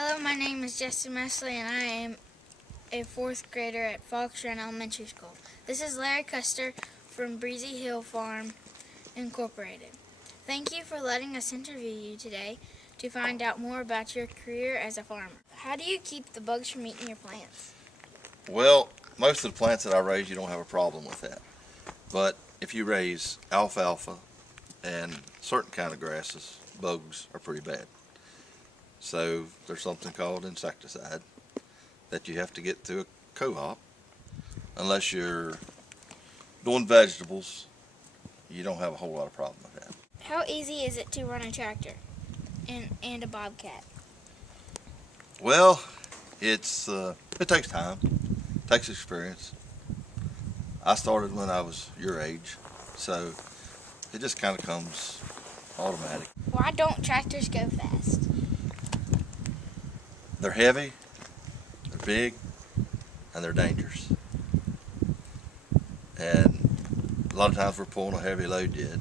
Hello, my name is Jesse Mesley, and I am a 4th grader at Fulks Run Elementary School. This is Larry Custer from Breezy Hill Farm Incorporated. Thank you for letting us interview you today to find out more about your career as a farmer. How do you keep the bugs from eating your plants? Well, most of the plants that I raise, you don't have a problem with that. But if you raise alfalfa and certain kind of grasses, bugs are pretty bad. So there's something called insecticide that you have to get through a co-op. Unless you're doing vegetables, you don't have a whole lot of problem with that. How easy is it to run a tractor and a bobcat? Well, it takes time, takes experience. I started when I was your age, so it just kind of comes automatic. Why don't tractors go fast? They're heavy, they're big, and they're dangerous. And a lot of times we're pulling a heavy load yet.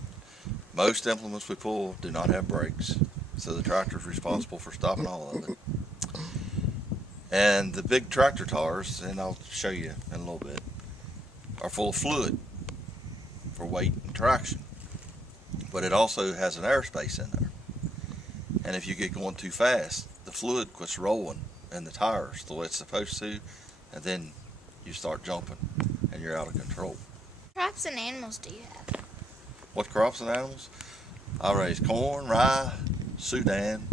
Most implements we pull do not have brakes, so the tractor is responsible for stopping all of it. And the big tractor tires, and I'll show you in a little bit, are full of fluid for weight and traction. But it also has an airspace in there. And if you get going too fast, the fluid quits rolling in the tires the way it's supposed to, and then you start jumping and you're out of control. What crops and animals do you have? What crops and animals? I raise corn, rye, Sudan,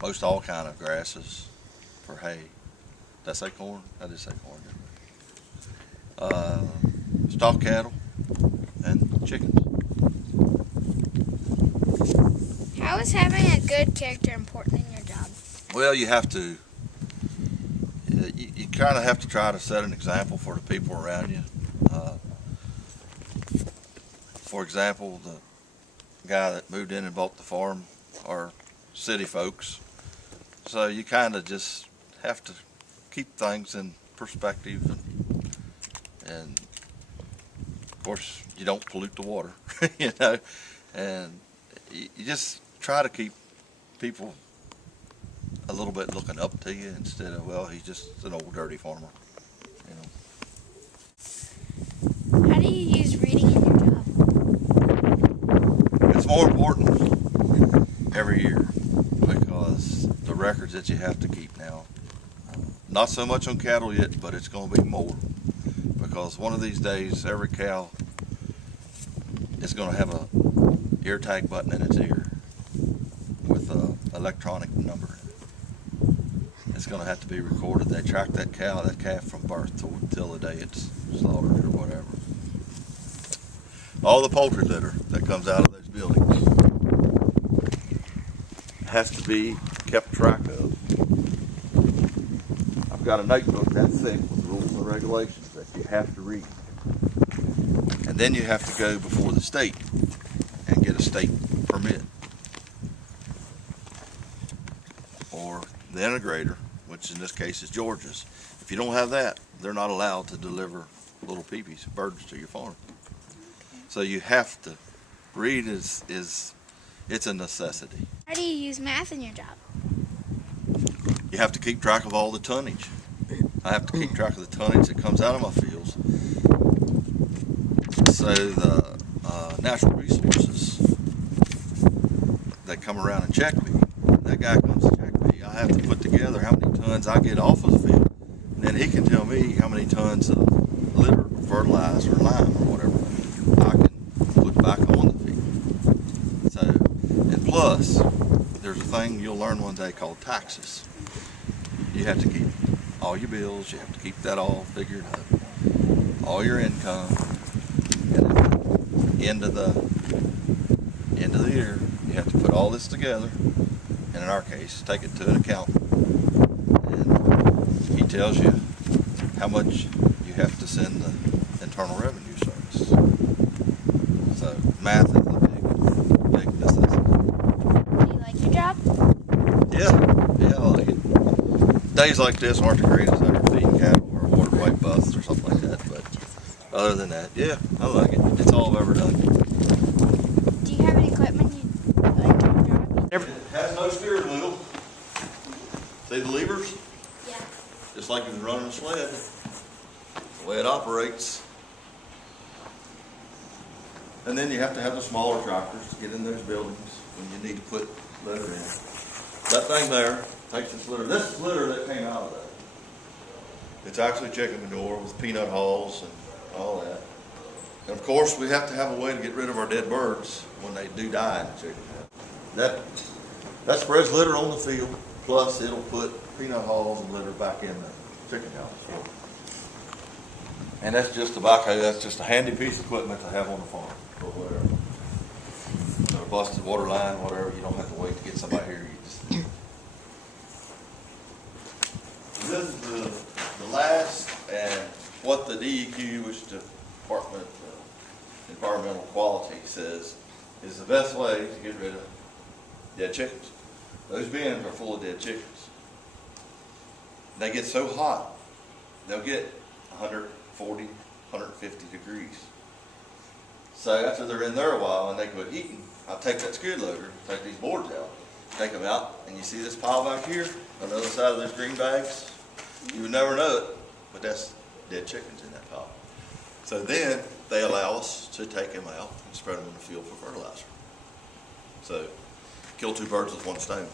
most all kind of grasses for hay. Did I say corn? I did say corn, didn't I? Stock cattle and chickens. How is having a good character important in your job? Well, you have to, you kind of have to try to set an example for the people around you. For example, the guy that moved in and bought the farm are city folks. So you kind of just have to keep things in perspective, and of course you don't pollute the water, you know, and you just try to keep people a little bit looking up to you instead of, well, he's just an old dirty farmer, you know. How do you use reading in your job? It's more important every year because the records that you have to keep now, not so much on cattle yet, but it's going to be more, because one of these days every cow is going to have a ear tag button in its ear with an electronic number. It's going to have to be recorded. They track that calf from birth till the day it's slaughtered or whatever. All the poultry litter that comes out of those buildings has to be kept track of. I've got a notebook that thick with rules and regulations that you have to read. And then you have to go before the state and get a state permit. Or the integrator, which in this case is Georgia's. If you don't have that, they're not allowed to deliver little peepees, birds to your farm. So you have to read it's a necessity. How do you use math in your job? You have to keep track of all the tonnage. I have to keep track of the tonnage that comes out of my fields. So the natural resources that come around and check me, that guy comes to check me, I have to put together how many tons I get off of the field. And then he can tell me how many tons of litter, or fertilizer, or lime, or whatever I can put back on the field. So, and plus, there's a thing you'll learn one day called taxes. You have to keep all your bills, you have to keep that all figured out, all your income, and at the end of the year, you have to put all this together, and in our case, take it to an accountant, and he tells you how much you have to send the Internal Revenue Service. So math is a big necessity. Do you like your job? Yeah, I like it. Days like this aren't the greatest ever, feeding cattle or water pipe busts or something like that, but other than that, yeah, I like it. It's all I've ever done. Do you have any equipment you like in your job? It has no steering wheel. See the levers? Yeah. Just like if you're running a sled, the way it operates. And then you have to have the smaller tractors to get in those buildings when you need to put litter in. That thing there takes this litter. This is litter that came out of that. It's actually chicken manure with peanut hulls and all that. And of course, we have to have a way to get rid of our dead birds when they do die in the chicken house. That spreads litter on the field, plus it'll put peanut hulls and litter back in the chicken house. And that's just tobacco. That's just a handy piece of equipment to have on the farm or whatever. Or a busted water line, whatever. You don't have to wait to get somebody here. You just... This is the last, and what the DEQ, which is the Department of Environmental Quality, says is the best way to get rid of dead chickens. Those bins are full of dead chickens. They get so hot, they'll get 140, 150 degrees. So after they're in there a while and they quit eating, I'll take that skid loader, take these boards out, take them out, and you see this pile back here on the other side of those green bags? You would never know it, but that's dead chickens in that pile. So then they allow us to take them out and spread them in the field for fertilizer. So kill two birds with one stone.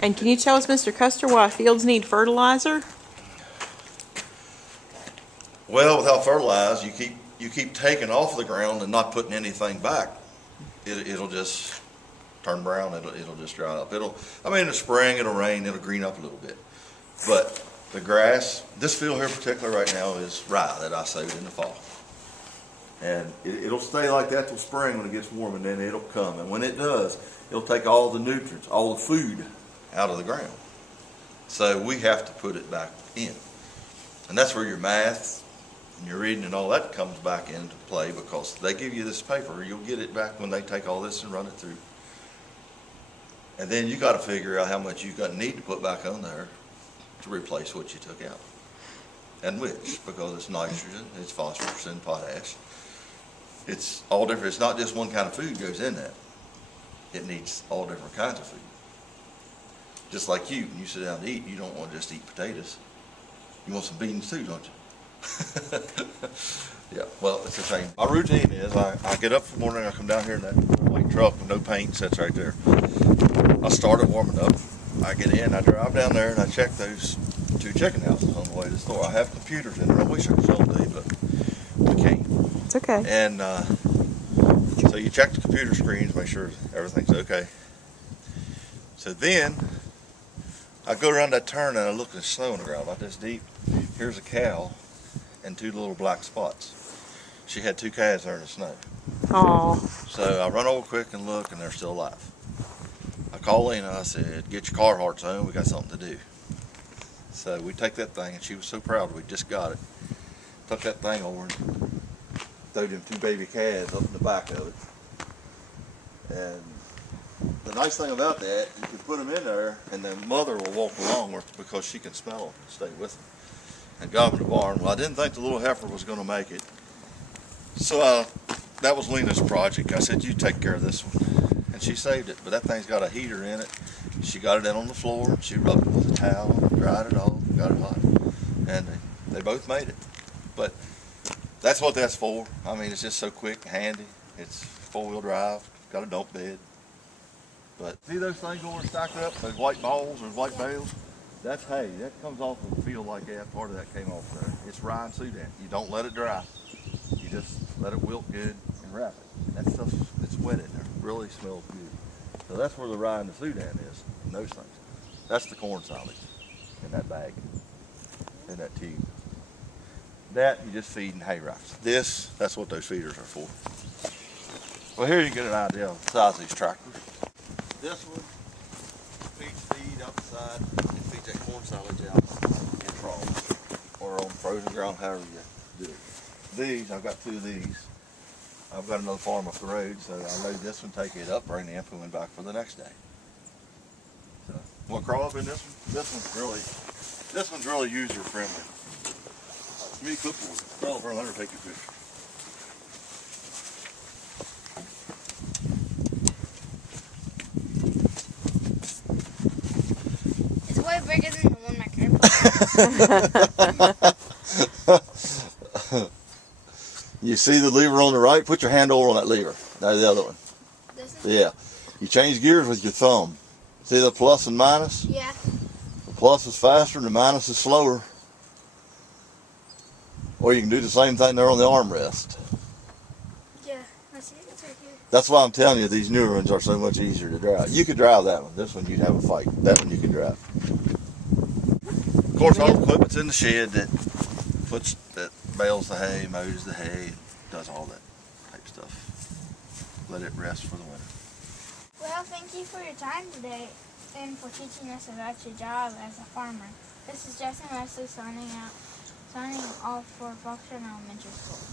And can you tell us, Mr. Custer, why fields need fertilizer? Well, without fertilizer, you keep taking off the ground and not putting anything back. It'll just turn brown. It'll just dry up. In the spring it'll rain. It'll green up a little bit. But the grass, this field here in particular right now is rye that I sowed in the fall. And it'll stay like that till spring when it gets warm, and then it'll come. And when it does, it'll take all the nutrients, all the food out of the ground. So we have to put it back in. And that's where your math and your reading and all that comes back into play, because they give you this paper. You'll get it back when they take all this and run it through. And then you got to figure out how much you need to put back on there to replace what you took out. And which, because it's nitrogen, it's phosphorus and potash. It's all different. It's not just one kind of food goes in that. It needs all different kinds of food. Just like you, when you sit down to eat, you don't want to just eat potatoes. You want some beans too, don't you? Yeah, well, it's the same. My routine is I get up in the morning, I come down here in that white truck with no paint, sits right there. I start it warming up. I get in, I drive down there, and I check those two chicken houses on the way to the store. I have computers in there. I wish I could show them to you, but we can't. It's okay. And so you check the computer screens, make sure everything's okay. So then I go around that turn and I look at the snow on the ground about this deep. Here's a cow and two little black spots. She had two calves there in the snow. Oh. So I run over quick and look, and they're still alive. I call Lena, I said, get your Carhartts on, we got something to do. So we take that thing, and she was so proud we just got it. Took that thing over and threw them two baby calves up in the back of it. And the nice thing about that, you can put them in there, and the mother will walk along because she can smell them and stay with them. And got them in the barn. Well, I didn't think the little heifer was going to make it. So that was Lena's project. I said, you take care of this one. And she saved it, but that thing's got a heater in it. She got it in on the floor. She rubbed it with a towel, dried it off, got it hot. And they both made it. But that's what that's for. I mean, it's just so quick and handy. It's four-wheel drive, got a dump bed. But see those things going stacked up, those white balls or white bales? That's hay. That comes off of the field like that. Part of that came off there. It's rye and Sudan. You don't let it dry. You just let it wilt good and wrap it. That stuff, it's wet in there. It really smells good. So that's where the rye and the Sudan is, and those things. That's the corn silage in that bag, in that tube. That you just feed in hay racks. That's what those feeders are for. Well, here you get an idea of the size of these tractors. This one feeds feed outside. It feeds that corn silage out in troughs or on frozen ground, however you do it. These, I've got two of these. I've got another farm up the road, so I load this one, take it up, bring the influence back for the next day. So, want to crawl up in this one? This one's really user friendly. Give me a clipboard. Crawl over and let her take your picture. It's way bigger than You see the lever on the right? Put your hand over on that lever. Now the other one. This Yeah. You change gears with your thumb. See the plus and minus? Yeah. The plus is faster and the minus is slower. Or you can do the same thing there on the armrest. Yeah. I see it's right here. That's why I'm telling you these newer ones are so much easier to drive. You could drive that one. This one you'd have a fight. That one you can drive. Of course, all the equipment's in the shed that bales the hay, mows the hay, does all that type stuff. Let it rest for the winter. Well, thank you for your time today and for teaching us about your job as a farmer. This is Justin Wesley signing off for Fulks Run Elementary School.